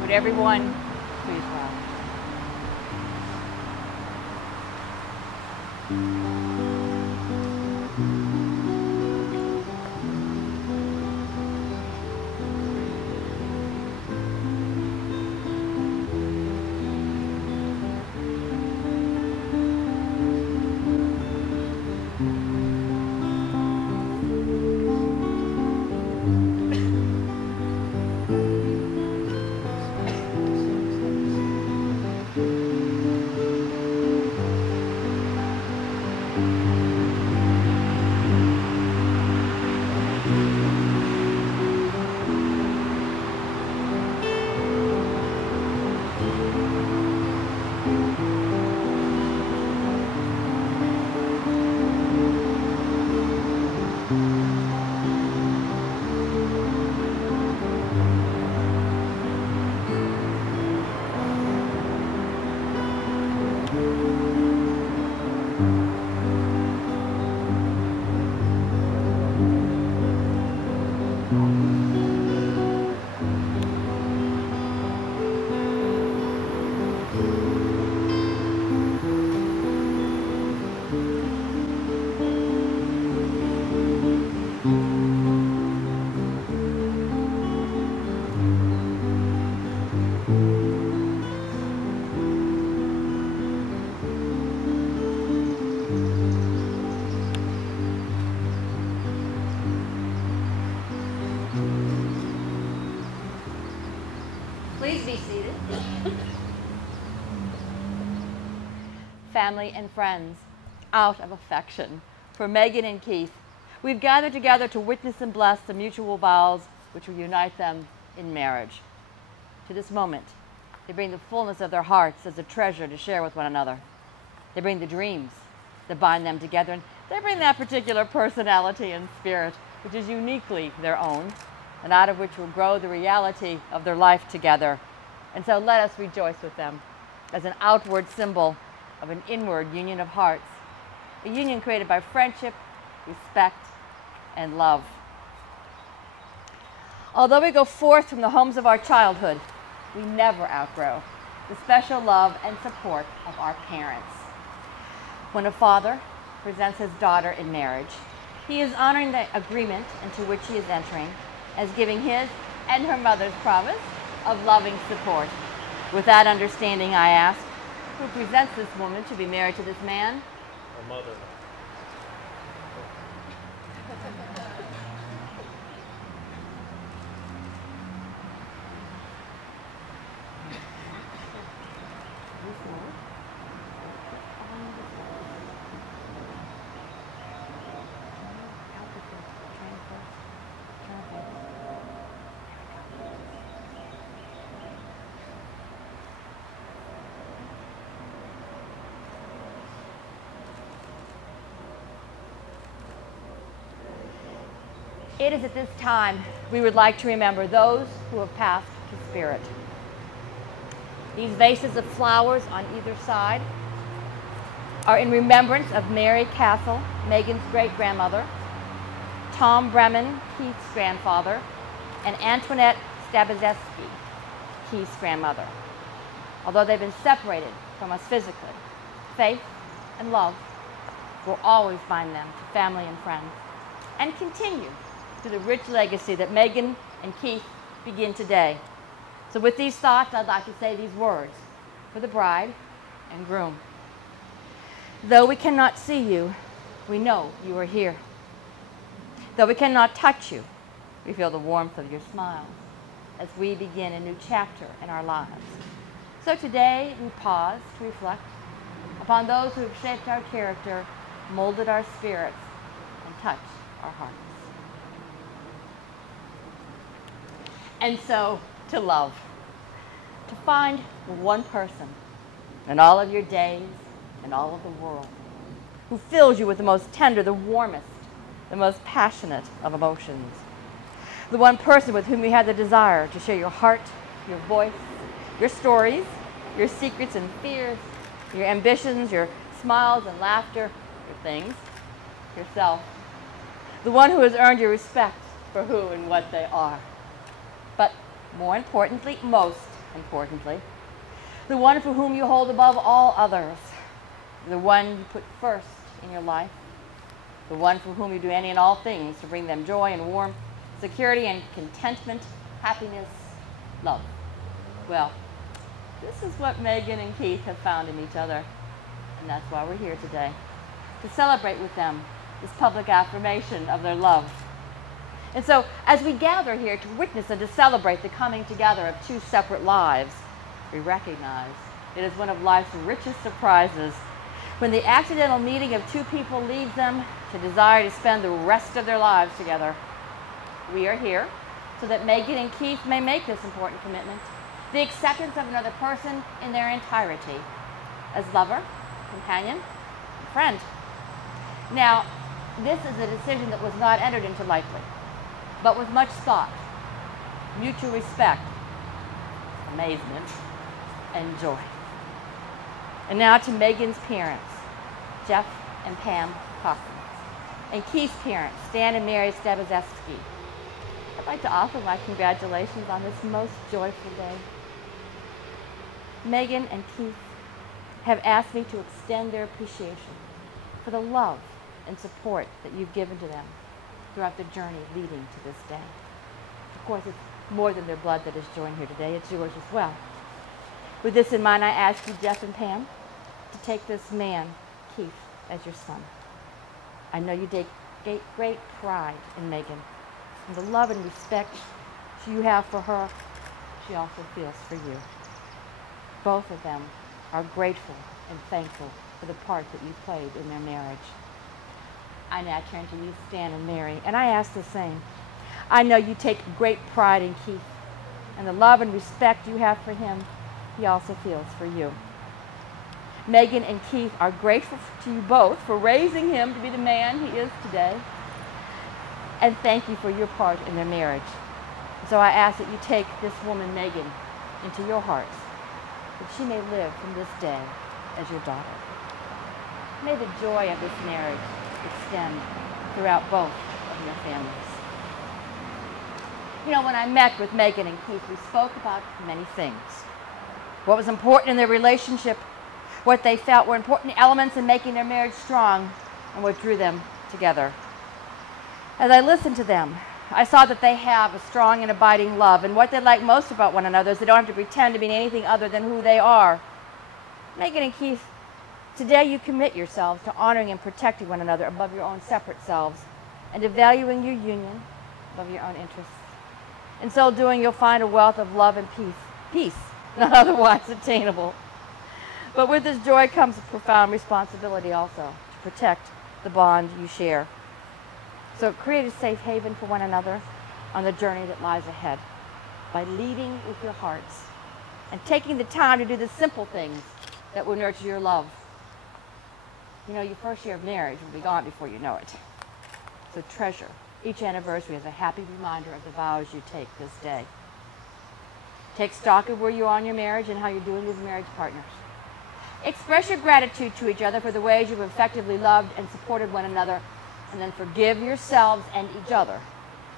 Would everyone please rise? Please be seated. Family and friends, out of affection for Megan and Keith, we've gathered together to witness and bless the mutual vows which will unite them in marriage. To this moment, they bring the fullness of their hearts as a treasure to share with one another. They bring the dreams that bind them together, and they bring that particular personality and spirit which is uniquely their own, and out of which will grow the reality of their life together. And so let us rejoice with them as an outward symbol of an inward union of hearts, a union created by friendship, respect, and love. Although we go forth from the homes of our childhood, we never outgrow the special love and support of our parents. When a father presents his daughter in marriage, he is honoring the agreement into which he is entering as giving his and her mother's promise of loving support. With that understanding, I ask, who presents this woman to be married to this man? Her mother. It is at this time we would like to remember those who have passed to spirit. These vases of flowers on either side are in remembrance of Mary Castle, Megan's great-grandmother, Tom Bremen, Keith's grandfather, and Antoinette Stabazeski, Keith's grandmother. Although they've been separated from us physically, faith and love will always bind them to family and friends and continue to the rich legacy that Megan and Keith begin today. So with these thoughts, I'd like to say these words for the bride and groom. Though we cannot see you, we know you are here. Though we cannot touch you, we feel the warmth of your smiles as we begin a new chapter in our lives. So today, we pause to reflect upon those who have shaped our character, molded our spirits, and touched our hearts. And so, to love, to find one person in all of your days, in all of the world, who fills you with the most tender, the warmest, the most passionate of emotions. The one person with whom you have the desire to share your heart, your voice, your stories, your secrets and fears, your ambitions, your smiles and laughter, your things, yourself. The one who has earned your respect for who and what they are. But more importantly, most importantly, the one for whom you hold above all others, the one you put first in your life, the one for whom you do any and all things to bring them joy and warmth, security and contentment, happiness, love. Well, this is what Megan and Keith have found in each other, and that's why we're here today, to celebrate with them this public affirmation of their love. And so, as we gather here to witness and to celebrate the coming together of two separate lives, we recognize it is one of life's richest surprises when the accidental meeting of two people leads them to desire to spend the rest of their lives together. We are here so that Megan and Keith may make this important commitment, the acceptance of another person in their entirety, as lover, companion, and friend. Now, this is a decision that was not entered into lightly, but with much thought, mutual respect, amazement, and joy. And now to Megan's parents, Jeff and Pam Coffin, and Keith's parents, Stan and Mary Stabazeski. I'd like to offer my congratulations on this most joyful day. Megan and Keith have asked me to extend their appreciation for the love and support that you've given to them throughout the journey leading to this day. Of course, it's more than their blood that is joined here today, it's yours as well. With this in mind, I ask you, Jeff and Pam, to take this man, Keith, as your son. I know you take great pride in Megan, and the love and respect you have for her, she also feels for you. Both of them are grateful and thankful for the part that you played in their marriage. I now turn to you, Stan and Mary, and I ask the same. I know you take great pride in Keith, and the love and respect you have for him, he also feels for you. Megan and Keith are grateful to you both for raising him to be the man he is today, and thank you for your part in their marriage. So I ask that you take this woman, Megan, into your hearts, that she may live from this day as your daughter. May the joy of this marriage extend throughout both of your families. You know, when I met with Megan and Keith, we spoke about many things. What was important in their relationship, what they felt were important elements in making their marriage strong, and what drew them together. As I listened to them, I saw that they have a strong and abiding love, and what they like most about one another is they don't have to pretend to be anything other than who they are. Megan and Keith, today you commit yourselves to honoring and protecting one another above your own separate selves, and to valuing your union above your own interests. In so doing, you'll find a wealth of love and peace, not otherwise attainable. But with this joy comes a profound responsibility also to protect the bond you share. So create a safe haven for one another on the journey that lies ahead by leading with your hearts and taking the time to do the simple things that will nurture your love. You know, your first year of marriage will be gone before you know it. So treasure each anniversary as a happy reminder of the vows you take this day. Take stock of where you are in your marriage and how you're doing as marriage partners. Express your gratitude to each other for the ways you've effectively loved and supported one another, and then forgive yourselves and each other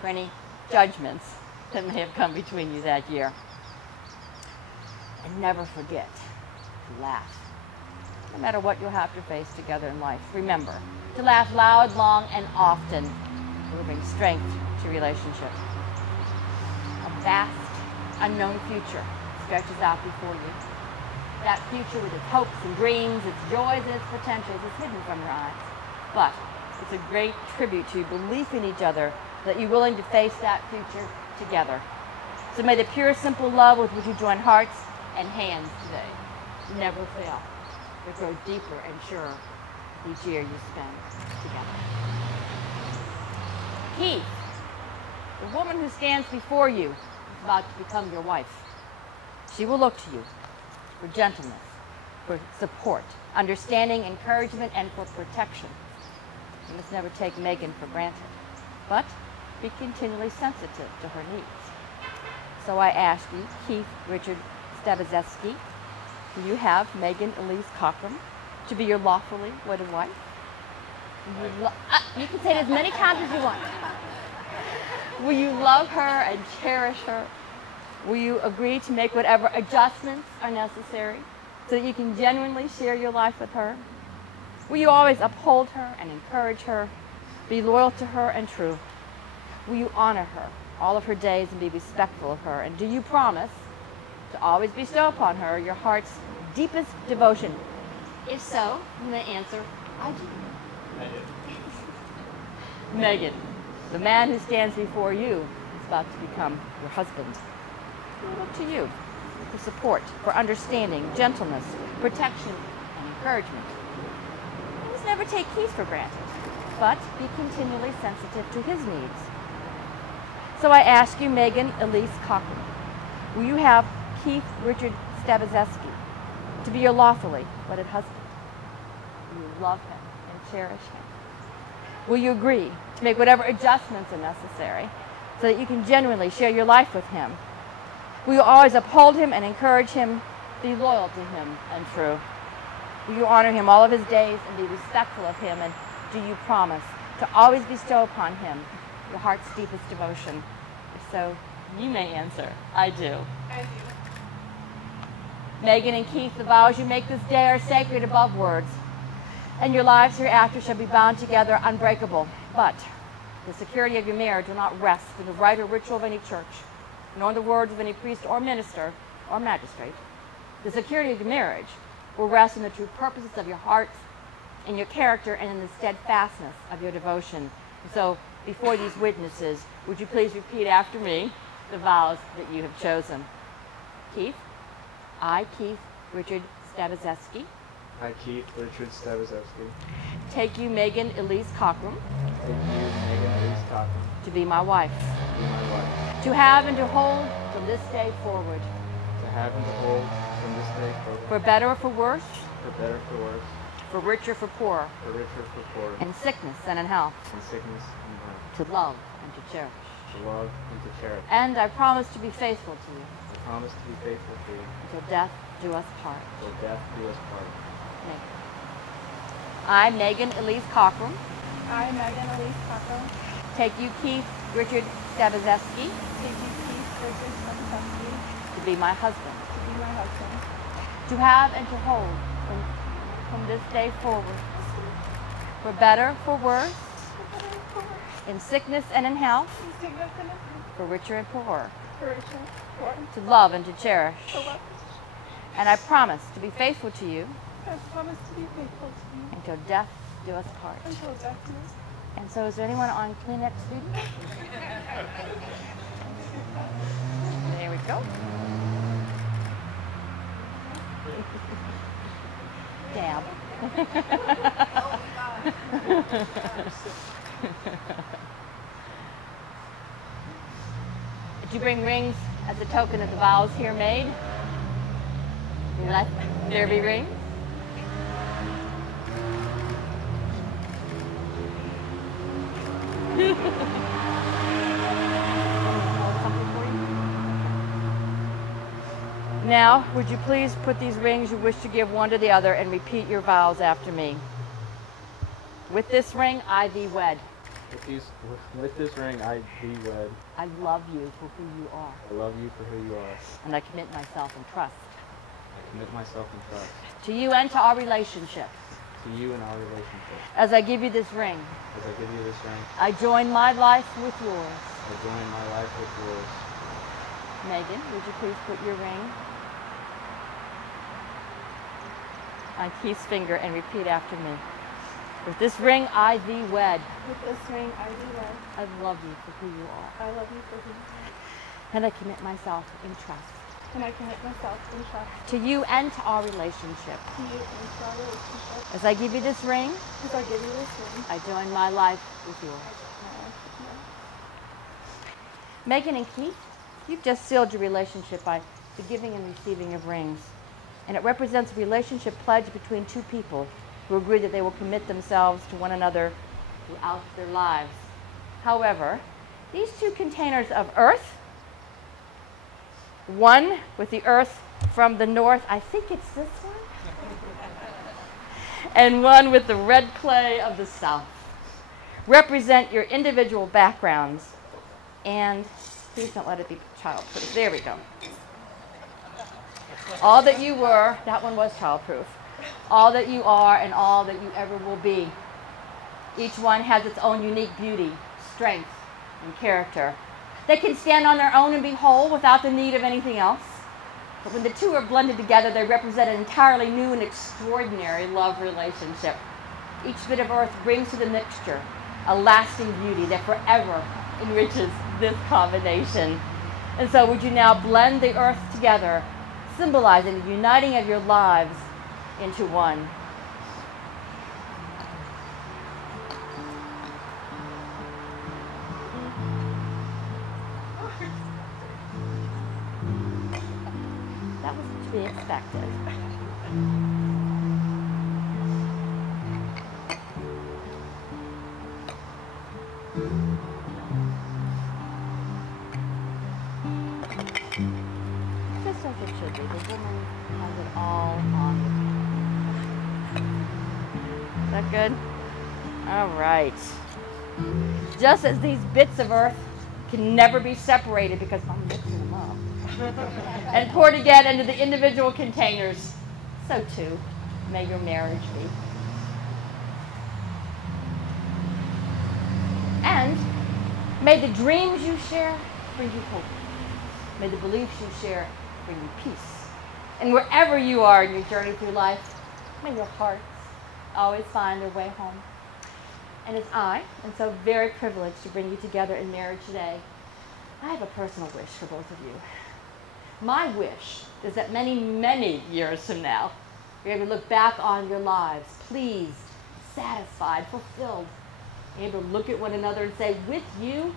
for any judgments that may have come between you that year. And never forget to laugh, no matter what you'll have to face together in life. Remember to laugh loud, long, and often. It will bring strength to relationships. A vast, unknown future stretches out before you. That future with its hopes and dreams, its joys and its potentials is hidden from your eyes. But it's a great tribute to your belief in each other that you're willing to face that future together. So may the pure, simple love with which you join hearts and hands today never fail, but grow deeper and surer each year you spend together. Keith, the woman who stands before you is about to become your wife. She will look to you for gentleness, for support, understanding, encouragement, and for protection. You must never take Megan for granted, but be continually sensitive to her needs. So I ask you, Keith Richard Stabazeski, do you have Megan Elise Cochran to be your lawfully wedded wife? You can say it as many times as you want. Will you love her and cherish her? Will you agree to make whatever adjustments are necessary so that you can genuinely share your life with her? Will you always uphold her and encourage her, be loyal to her and true? Will you honor her all of her days and be respectful of her? And do you promise to always bestow upon her your heart's deepest devotion? If so, you may answer, I do. I do. Megan, the man who stands before you is about to become your husband. I look to you for support, for understanding, gentleness, protection, and encouragement. You must never take Keith for granted, but be continually sensitive to his needs. So I ask you, Megan Elise Cochran, will you have Keith Richard Stabazeski to be your lawfully wedded husband? Will you love him and cherish him? Will you agree to make whatever adjustments are necessary so that you can genuinely share your life with him? Will you always uphold him and encourage him, be loyal to him and true? Will you honor him all of his days and be respectful of him? And do you promise to always bestow upon him your heart's deepest devotion? If so, you may answer, I do. I do. Megan and Keith, the vows you make this day are sacred above words, and your lives hereafter shall be bound together unbreakable. But the security of your marriage will not rest in the rite or ritual of any church, nor in the words of any priest or minister or magistrate. The security of your marriage will rest in the true purposes of your hearts, in your character, and in the steadfastness of your devotion. So, before these witnesses, would you please repeat after me the vows that you have chosen? Keith, I, Keith Richard Stabazeski, I, Keith Richard Stabazeski, take you, Megan Elise Cochran, take you, Megan Elise Cochran, to be my wife, to be my wife, to have and to hold from this day forward, to have and to hold from this day forward, for better or for worse, for better, for worse, for richer, for poorer, for richer, for poorer, in sickness and in health, in sickness and health, to love and to cherish. to love and to cherish. And I promise to be faithful to you I promise to be faithful to you until death do us part. till death do us part. Megan. I, Megan Elise Cochran, I, Megan Elise Cochran, take you, Keith Richard Stabazeski, take you, Keith Richard Stabazeski, to be my husband, to be my husband, to have and to hold from this day forward, for better, for worse, in sickness and in health, in sickness and in health, for richer and poorer, for richer, for to love and to cherish. to love. And I promise to be faithful to you I promise to be faithful to you until death do us part. until death do us. And so is there anyone on Kleenex duty? There we go. Dab. Did you bring rings as a token of the vows here made? Let there be rings. Now, would you please put these rings you wish to give one to the other and repeat your vows after me? With this ring, I thee wed. With this ring, I thee wed. I love you for who you are, I love you for who you are. and I commit myself in trust I commit myself in trust to you and to our relationship. to you and our relationship. As I give you this ring, As I give you this ring, I join my life with yours. I join my life with yours. Megan, would you please put your ring on Keith's finger and repeat after me? With this ring, I thee wed. With this ring, I do wed. I love you for who you are, I love you for who you are, and I commit myself in trust and I commit myself in trust to you and to our relationship. to you and to our relationship. As I give you this ring, As I give you this ring, I join my life with yours. I join my life with yours. Megan and Keith, you've just sealed your relationship by the giving and receiving of rings. and it represents a relationship pledge between two people who agree that they will commit themselves to one another throughout their lives. However, these two containers of earth, one with the earth from the north, I think it's this one, and one with the red clay of the south, represent your individual backgrounds. And please don't let it be childproof. There we go. All that you were, that one was childproof. All that you are and all that you ever will be. Each one has its own unique beauty, strength, and character. They can stand on their own and be whole without the need of anything else. But when the two are blended together, they represent an entirely new and extraordinary love relationship. Each bit of earth brings to the mixture a lasting beauty that forever enriches this combination. And so would you now blend the earth together, symbolizing the uniting of your lives into one? That was to be expected. Just as it should be. The woman has it all on. Is that good? All right. Just as these bits of earth can never be separated because I'm mixing them up and poured again into the individual containers, so too may your marriage be. And may the dreams you share bring you hope. May the beliefs you share bring you peace. And wherever you are in your journey through life, may your hearts always find their way home. And as I am so very privileged to bring you together in marriage today, I have a personal wish for both of you. My wish is that many, many years from now, you're able to look back on your lives pleased, satisfied, fulfilled. You're able to look at one another and say, with you,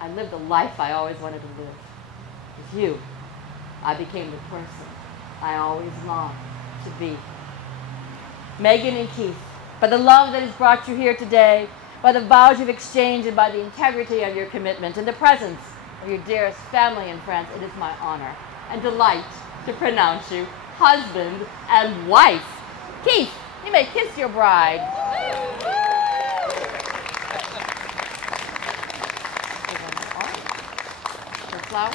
I lived the life I always wanted to live. With you, I became the person I always longed to be. Megan and Keith, by the love that has brought you here today, by the vows you've exchanged, and by the integrity of your commitment, in the presence of your dearest family and friends, it is my honor and delight to pronounce you husband and wife. Keith, you may kiss your bride. The flowers.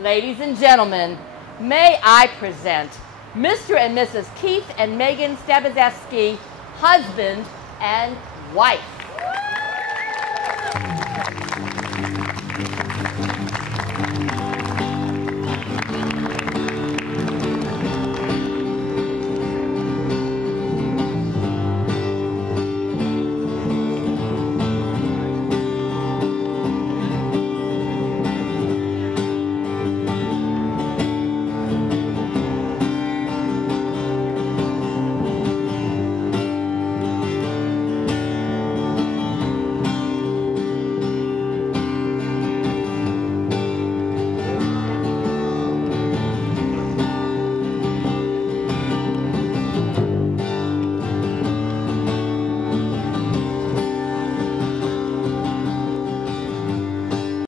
Ladies and gentlemen, may I present Mr. and Mrs. Keith and Megan Stabazeski, husband and wife.